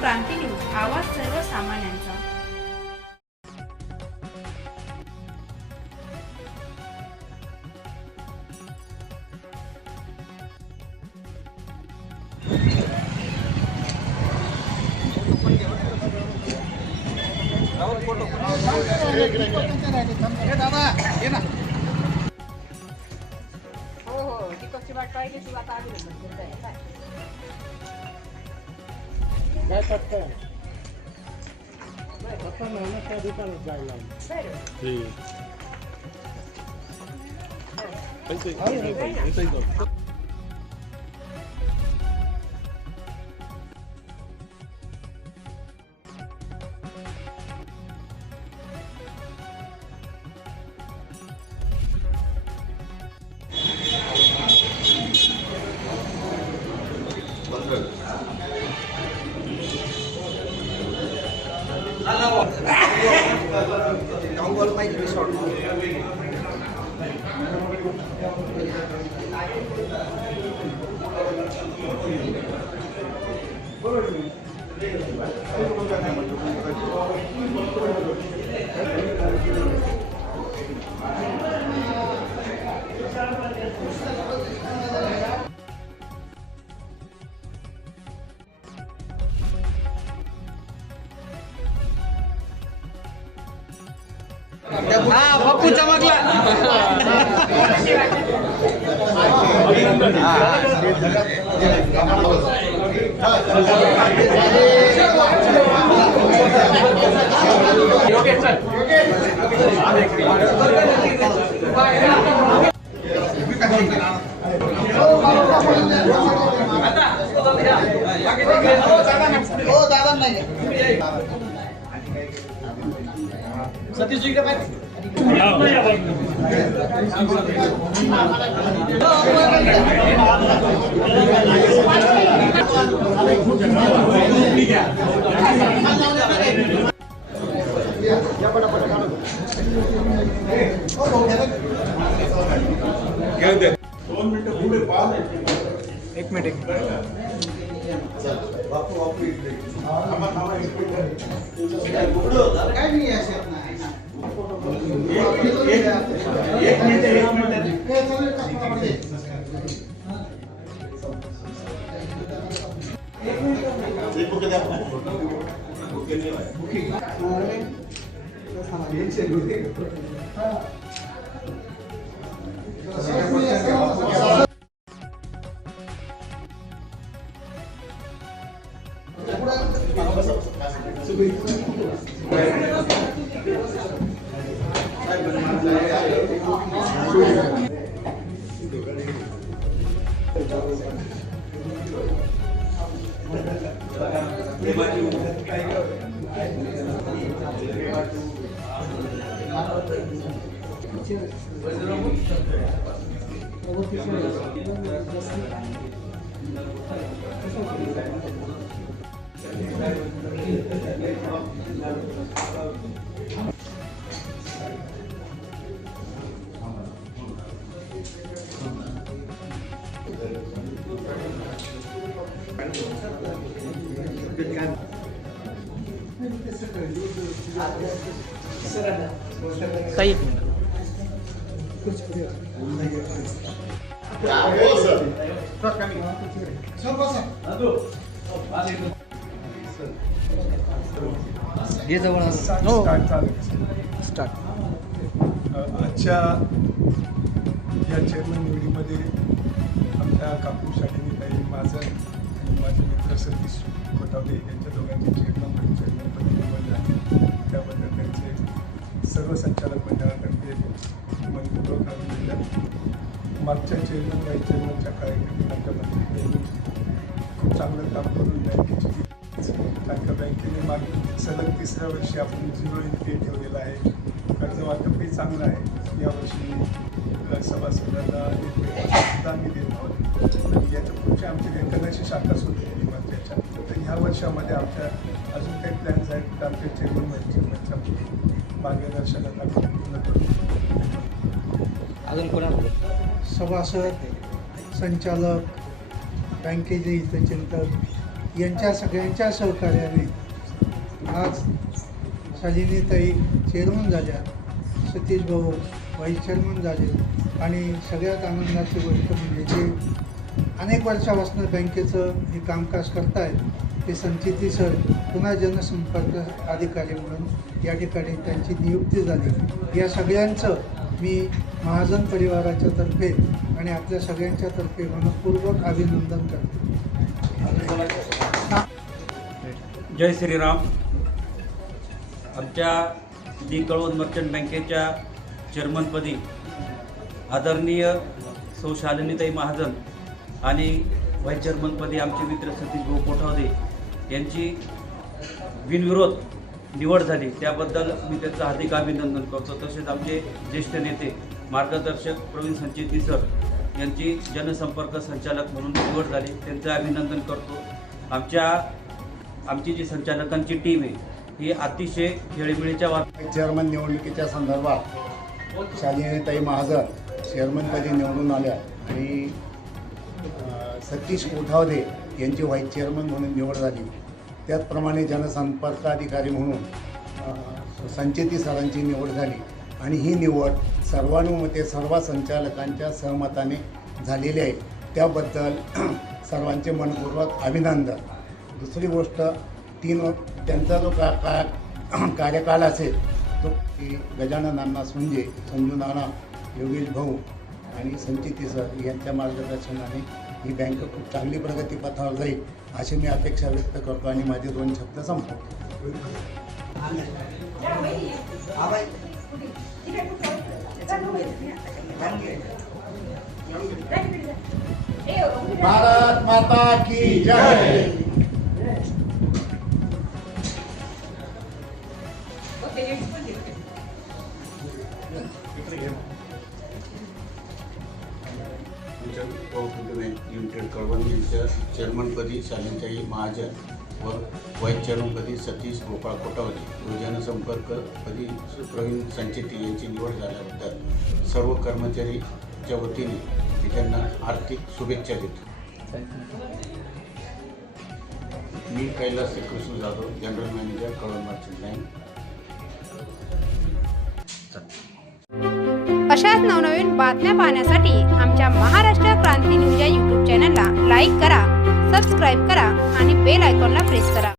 क्रांती news, आवाज सर्वसामान्यांचा. त्या दुकानात जायला बापू चमकला. सतीश इकडे पाहिजे. एक मिनिट काही आजच्या या चेअरमन निवडीमध्ये आमच्या कापूस शाखेने माझं आणि माझे मित्र सतीश कोटावले यांच्या दोघांचे चेअरमनपदी निवड झाली. त्याबद्दल त्यांचे सर्व संचालक मंडळातर्फे मनपूर्वक अभिनंदन. मागच्या चेअरमन वाईस चेअरमनच्या कार्यक्रमात आमच्या मंत्रितांनी खूप चांगलं काम करून बँकेची कारण का बँकेने मागील सलग तिसऱ्या वर्षी आपण 0 NPA ठेवलेला आहे. कर्ज वाटपही चांगलं आहे. यावर्षी सभासदांना सुद्धा आम्ही देत आहोत. आणि याच्या पुढच्या आमची व्यंकनाची शाखा सुरू केली मागच्या. तर ह्या वर्षामध्ये आमच्या अजून काही प्लॅन्स आहेत तर आमच्या चेअरमन वाईस चेअरमनच्या मार्गदर्शनात आम्ही पूर्ण करू. अजून कोणाला सभासद, संचालक, बँकेचे हितचिंतक यांच्या सगळ्यांच्या सहकार्याने आज शालिनीताई चेअरमन झाल्या, सतीश भाऊ व्हाईस चेअरमन झाले आणि सगळ्यात आनंदाची गोष्ट म्हणजे जे अनेक वर्षापासून बँकेचं हे कामकाज करतायत ते संचिती सर पुन्हा जनसंपर्क अधिकारी म्हणून या ठिकाणी त्यांची नियुक्ती झाली. या सगळ्यांचं मी महाजन परिवाराच्या तर्फे आणि आपल्या सगळ्यांच्या तर्फे मनपूर्वक अभिनंदन करतो. जय श्रीराम. आमच्या दी कळवण मर्चंट बँकेच्या चेअरमनपदी आदरणीय सौ शालिनीताई महाजन आणि व्हाईस चेअरमनपदी आमचे मित्र सतीश भाऊ कोठावदे यांची बिनविरोध निवड झाली. त्याबद्दल मी त्यांचं हार्दिक अभिनंदन करतो. तसेच आमचे ज्येष्ठ नेते मार्गदर्शक प्रवीण संचेती सर यांची जनसंपर्क संचालक म्हणून निवड झाली, त्यांचं अभिनंदन करतो. आमची जी संचालकांची टीम आहे ही अतिशय खेळीमेळीच्या चेअरमन निवडणुकीच्या संदर्भात शालिनीताई महाजन चेअरमनपदी निवडून आल्या आणि सतीश कोठावदे यांची व्हाईस चेअरमन म्हणून निवड झाली. त्याचप्रमाणे जनसंपर्क अधिकारी म्हणून संचेती सरांची निवड झाली आणि ही निवड सर्वानुमते सर्व संचालकांच्या सहमताने झालेली आहे. त्याबद्दल सर्वांचे मनपूर्वक अभिनंदन. दुसरी गोष्ट त्यांचा जो कार्यकाल असेल तो गजानन अण्णा सुंजे, संजू नाना, योगेश भाऊ आणि संचिती सर यांच्या मार्गदर्शनाने ही बँक खूप चांगली प्रगतीपथावर जाईल अशी मी अपेक्षा व्यक्त करतो आणि माझे 2 शब्द संपवतो. भारत माता की जय. लिमिटेड कळवण यांच्या चेअरमनपदी शालिनीताई महाजन व व्हाईस चेअरमनपदी सतीश गोपाळ कोठावदे व जनसंपर्कपदी प्रवीण संचेती यांची निवड झाल्याबद्दल सर्व कर्मचारीच्या वतीने मी त्यांना आर्थिक शुभेच्छा देतो. मी Kailas Krishna Jadhav, general manager Kalwan merchant bank. अशाच नवनवीन बातम्या पाहण्यासाठी आमच्या महाराष्ट्र क्रांती न्यूज या यूट्यूब चॅनलला लाईक करा, सबस्क्राईब करा आणि बेल आयकॉनला प्रेस करा.